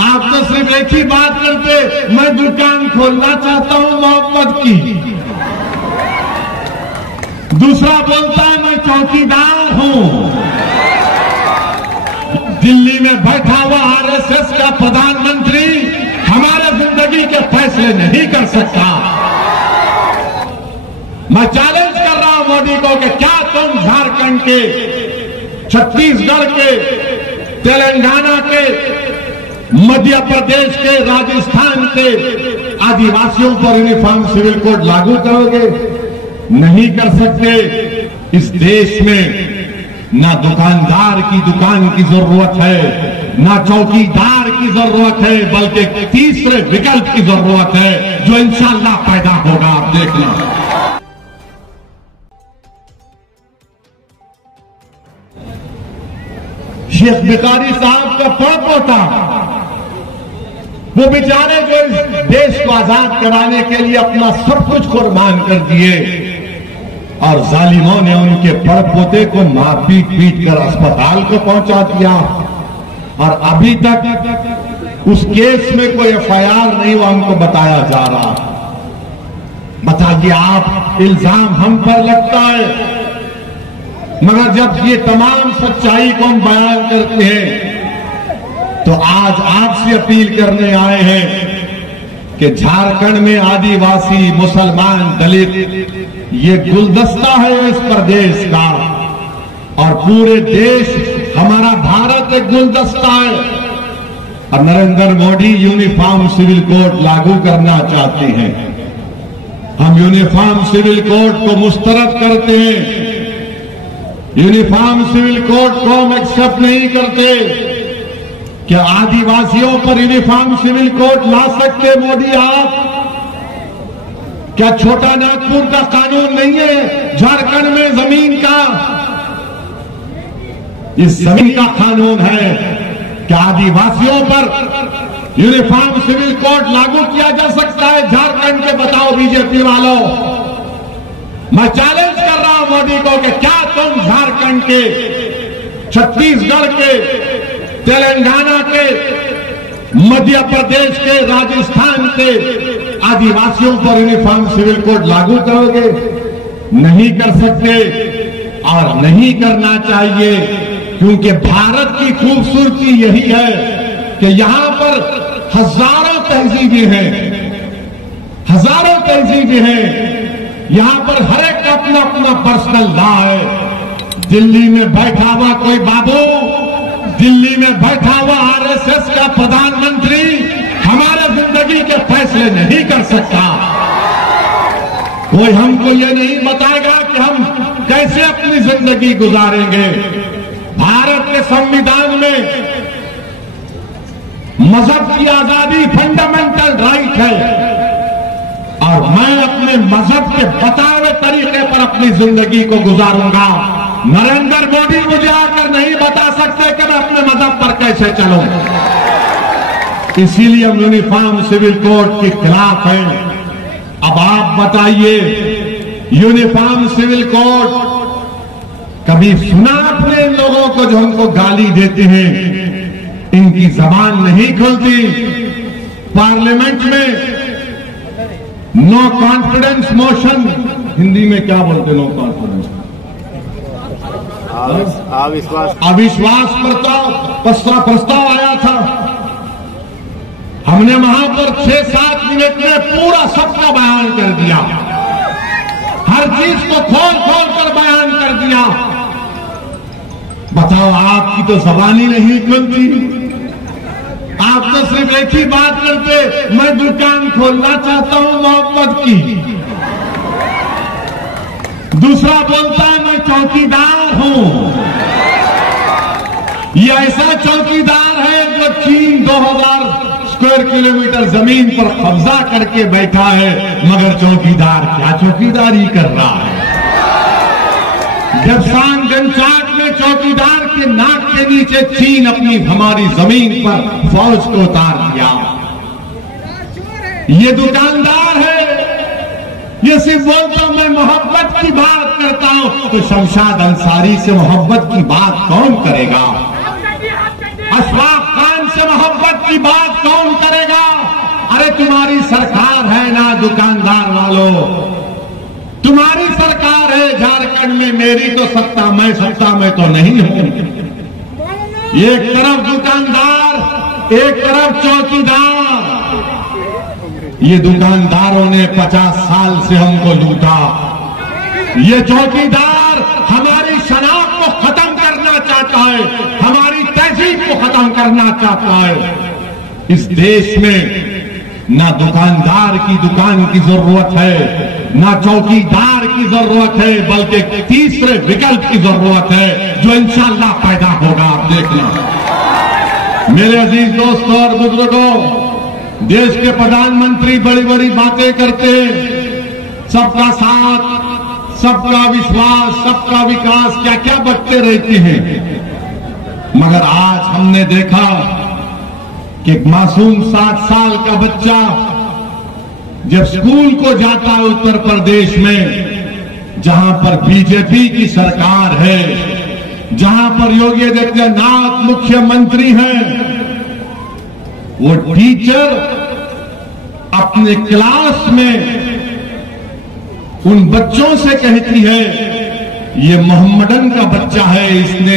आप तो सिर्फ एक ही बात करते, मैं दुकान खोलना चाहता हूं मोहब्बत की। दूसरा बोलता है मैं चौकीदार हूं। दिल्ली में बैठा हुआ आरएसएस का प्रधानमंत्री हमारे जिंदगी के फैसले नहीं कर सकता। मैं चैलेंज कर रहा हूं मोदी को कि क्या तुम झारखंड के, छत्तीसगढ़ के, तेलंगाना के, मध्य प्रदेश के, राजस्थान के आदिवासियों पर यूनिफॉर्म सिविल कोड लागू करोगे? नहीं कर सकते। इस देश में ना दुकानदार की दुकान की जरूरत है, ना चौकीदार की जरूरत है, बल्कि तीसरे विकल्प की जरूरत है जो इंशाअल्लाह पैदा होगा। आप देखना। शेख बिकारी साहब का पोता, वो बेचारे जो इस देश को आजाद कराने के लिए अपना सब कुछ कुर्बान कर दिए और जालिमों ने उनके पोते को मार पीट कर अस्पताल को पहुंचा दिया और अभी तक उस केस में कोई एफआईआर नहीं हुआ, हमको बताया जा रहा। बताइए आप, इल्जाम हम पर लगता है, मगर जब ये तमाम सच्चाई को हम बयान करते हैं तो आज आपसे अपील करने आए हैं कि झारखंड में आदिवासी, मुसलमान, दलित ये गुलदस्ता है इस प्रदेश का और पूरे देश, हमारा भारत एक गुलदस्ता है और Narendra Modi uniform civil code लागू करना चाहते हैं। हम यूनिफॉर्म सिविल कोड को मुस्तरद करते हैं। यूनिफॉर्म सिविल कोड को हम एक्सेप्ट नहीं करते। क्या आदिवासियों पर यूनिफॉर्म सिविल कोड ला सकते मोदी आप? क्या छोटा नागपुर का कानून नहीं है झारखंड में जमीन का? इस जमीन का कानून है। क्या आदिवासियों पर यूनिफॉर्म सिविल कोड लागू किया जा सकता है झारखंड के? बताओ बीजेपी वालों। मैं चैलेंज कर रहा हूं मोदी को कि क्या तुम झारखंड के, छत्तीसगढ़ के, तेलंगाना के, मध्य प्रदेश के, राजस्थान के आदिवासियों पर यूनिफॉर्म सिविल कोड लागू करोगे? नहीं कर सकते और नहीं करना चाहिए, क्योंकि भारत की खूबसूरती यही है कि यहां पर हजारों तहजीबें हैं, हजारों तहजीबें हैं। यहां पर हर एक का अपना अपना पर्सनल लॉ है। दिल्ली में बैठा हुआ कोई बाबू, दिल्ली में बैठा हुआ आरएसएस का प्रधानमंत्री हमारे जिंदगी के फैसले नहीं कर सकता। कोई हमको ये नहीं बताएगा कि हम कैसे अपनी जिंदगी गुजारेंगे। भारत के संविधान में मजहब की आजादी फंडामेंटल राइट है और मैं अपने मजहब के बताए हुए तरीके पर अपनी जिंदगी को गुजारूंगा। नरेंद्र मोदी मुझे आकर नहीं बता सकते कि मैं अपने मजहब पर कैसे चलूं। इसीलिए हम यूनिफॉर्म सिविल कोड के खिलाफ हैं। अब आप बताइए, यूनिफॉर्म सिविल कोड कभी सुना आपने इन लोगों को जो हमको गाली देते हैं? इनकी जबान नहीं खुलती। पार्लियामेंट में नो कॉन्फिडेंस मोशन, हिंदी में क्या बोलते नो कॉन्फिडेंस, अविश्वास प्रस्ताव आया था। हमने वहां पर 6-7 मिनट में पूरा सबका बयान कर दिया, हर चीज को खोल खोल कर बयान कर दिया। बताओ, आपकी तो जबान ही नहीं खुलती। आप तो सिर्फ एक ही बात करते, मैं दुकान खोलना चाहता हूं मोहब्बत की। दूसरा बोलता है मैं चौकीदार हूं। ये ऐसा चौकीदार है जो चीन 2000 स्क्वायर किलोमीटर जमीन पर कब्जा करके बैठा है, मगर चौकीदार क्या चौकीदारी कर रहा है। जब सांगनचाक में चौकीदार के नाक के नीचे चीन अपनी हमारी जमीन पर फौज को उतार दिया। ये दुकानदार है, ये सिर्फ बोलता मैं मोहब्बत की बात करता हूं, तो शमशाद अंसारी से मोहब्बत की बात कौन करेगा? अशफाक खान से मोहब्बत मोहब्बत की बात कौन करेगा? अरे तुम्हारी सरकार है ना दुकानदार वालों, तुम्हारी सरकार है झारखंड में, मेरी तो सत्ता, मैं सत्ता में तो नहीं हूं। एक तरफ दुकानदार, एक तरफ चौकीदार। ये दुकानदारों ने 50 साल से हमको लूटा, ये चौकीदार हमारी शनाख्त को खत्म करना चाहता है, हमारी तहजीब को खत्म करना चाहता है। इस देश में ना दुकानदार की दुकान की जरूरत है, ना चौकीदार की जरूरत है, बल्कि तीसरे विकल्प की जरूरत है जो इंशाअल्लाह पैदा होगा। आप देखना। मेरे अजीज दोस्तों और बुजुर्गों, देश के प्रधानमंत्री बड़ी बड़ी बातें करते हैं, सबका साथ, सबका विश्वास, सबका विकास, क्या क्या बकते रहते हैं। मगर आज हमने देखा कि एक मासूम 7 साल का बच्चा जब स्कूल को जाता है उत्तर प्रदेश में, जहां पर बीजेपी की सरकार है, जहां पर योगी आदित्यनाथ मुख्यमंत्री हैं, वो टीचर अपने क्लास में उन बच्चों से कहती है, ये मोहम्मदन का बच्चा है, इसने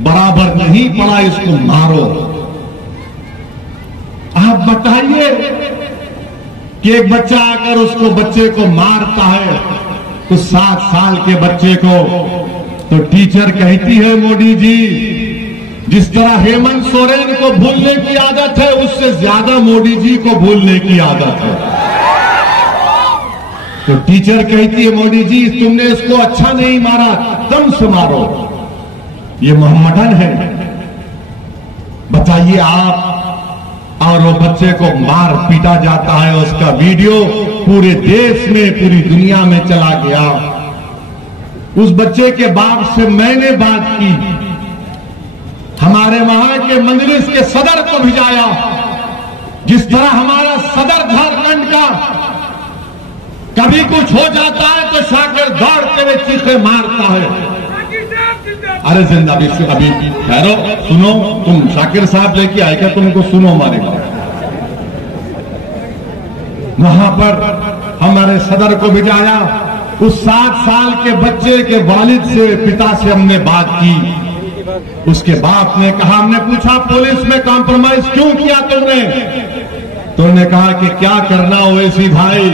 बराबर नहीं पढ़ा, इसको मारो। आप बताइए कि एक बच्चा अगर उसको बच्चे को मारता है, तो 7 साल के बच्चे को, तो टीचर कहती है, मोदी जी, जिस तरह हेमंत सोरेन को भूलने की आदत है, उससे ज्यादा मोदी जी को भूलने की आदत है। तो टीचर कहती है, मोदी जी तुमने इसको अच्छा नहीं मारा, दम से मारो, ये मोहम्मदन है। बताइए आप, और वो बच्चे को मार पीटा जाता है, उसका वीडियो पूरे देश में, पूरी दुनिया में चला गया। उस बच्चे के बाप से मैंने बात की, हमारे वहां के मजलिस के सदर को भिजाया। जिस तरह हमारा सदर झारखंड का कभी कुछ हो जाता है तो शाकिर दौड़ते हुए चीखे मारता है। अरे जिंदाबी अभी ठहरो, सुनो, तुम शाकिर साहब लेके आए क्या? तुमको सुनो हमारे बात। वहां पर हमारे सदर को भिजाया। उस 7 साल के बच्चे के वालिद से, पिता से हमने बात की। उसके बाप ने कहा, हमने पूछा पुलिस में कॉम्प्रोमाइज क्यों किया तुमने? तो उन्होंने कहा कि क्या करना ओवैसी भाई,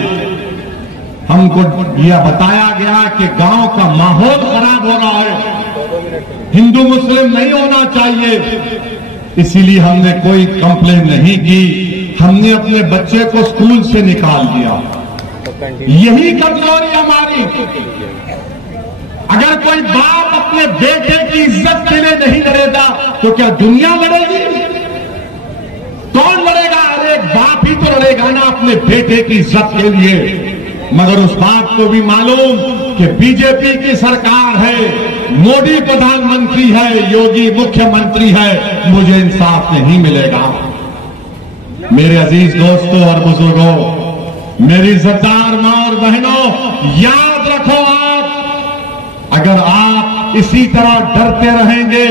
हमको यह बताया गया कि गांव का माहौल खराब हो रहा है, हिंदू मुस्लिम नहीं होना चाहिए, इसीलिए हमने कोई कंप्लेन नहीं की, हमने अपने बच्चे को स्कूल से निकाल दिया। यही कमजोरी हमारी। अगर कोई बाप अपने बेटे की इज्जत के लिए नहीं लड़ेगा तो क्या दुनिया लड़ेगी? कौन लड़ेगा? अरे बाप ही तो लड़ेगा ना अपने बेटे की इज्जत के लिए। मगर उस बात को भी मालूम कि बीजेपी की सरकार है, मोदी प्रधानमंत्री है, योगी मुख्यमंत्री है, मुझे इंसाफ नहीं मिलेगा। मेरे अजीज दोस्तों और बुजुर्गों, मेरी इज्जतदार मां और बहनों, याद रखो, अगर आप इसी तरह डरते रहेंगे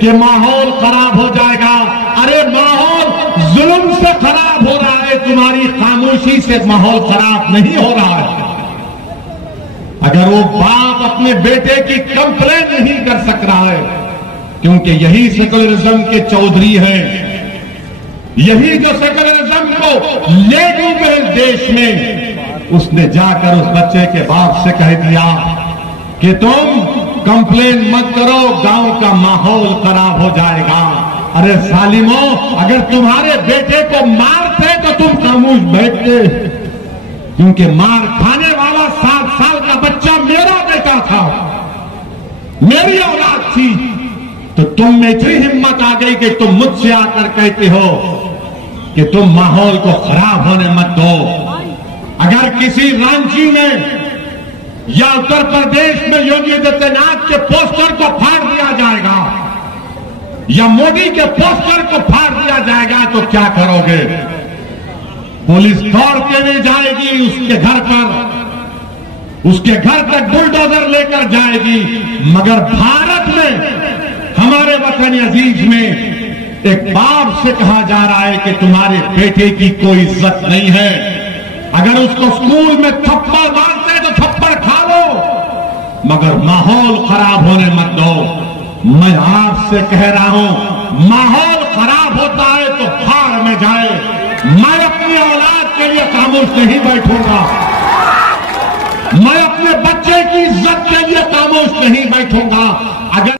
कि माहौल खराब हो जाएगा, अरे माहौल जुल्म से खराब हो रहा है, तुम्हारी खामोशी से माहौल खराब नहीं हो रहा है। अगर वो बाप अपने बेटे की कंप्लेन नहीं कर सक रहा है, क्योंकि यही सेकुलरिज्म के चौधरी हैं, यही जो सेकुलरिज्म को ले डूबे देश में, उसने जाकर उस बच्चे के बाप से कह दिया कि तुम कंप्लेन मत करो, गांव का माहौल खराब हो जाएगा। अरे सालिमो, अगर तुम्हारे बेटे को मारते तो तुम खामोश बैठते, क्योंकि मार खाने वाला 7 साल का बच्चा मेरा बेटा था, मेरी औलाद थी। तो तुम में इतनी हिम्मत आ गई कि तुम मुझसे आकर कहते हो कि तुम माहौल को खराब होने मत दो। अगर किसी रांची में या उत्तर प्रदेश में योगी आदित्यनाथ के पोस्टर को फाड़ दिया जाएगा या मोदी के पोस्टर को फाड़ दिया जाएगा तो क्या करोगे? पुलिस दौड़ते हुए जाएगी उसके घर पर, उसके घर तक बुलडोजर लेकर जाएगी। मगर भारत में, हमारे वतन अजीज में एक बाप से कहा जा रहा है कि तुम्हारे बेटे की कोई इज्जत नहीं है, अगर उसको स्कूल में थप्पड़ मारते हैं तो थप्पड़ खा लो, मगर माहौल खराब होने मत दो। मैं आपसे कह रहा हूं, माहौल खराब होता है तो भाड़ में जाए। मैं अपनी औलाद के लिए खामोश नहीं बैठूंगा, मैं अपने बच्चे की इज्जत के लिए खामोश नहीं बैठूंगा। अगर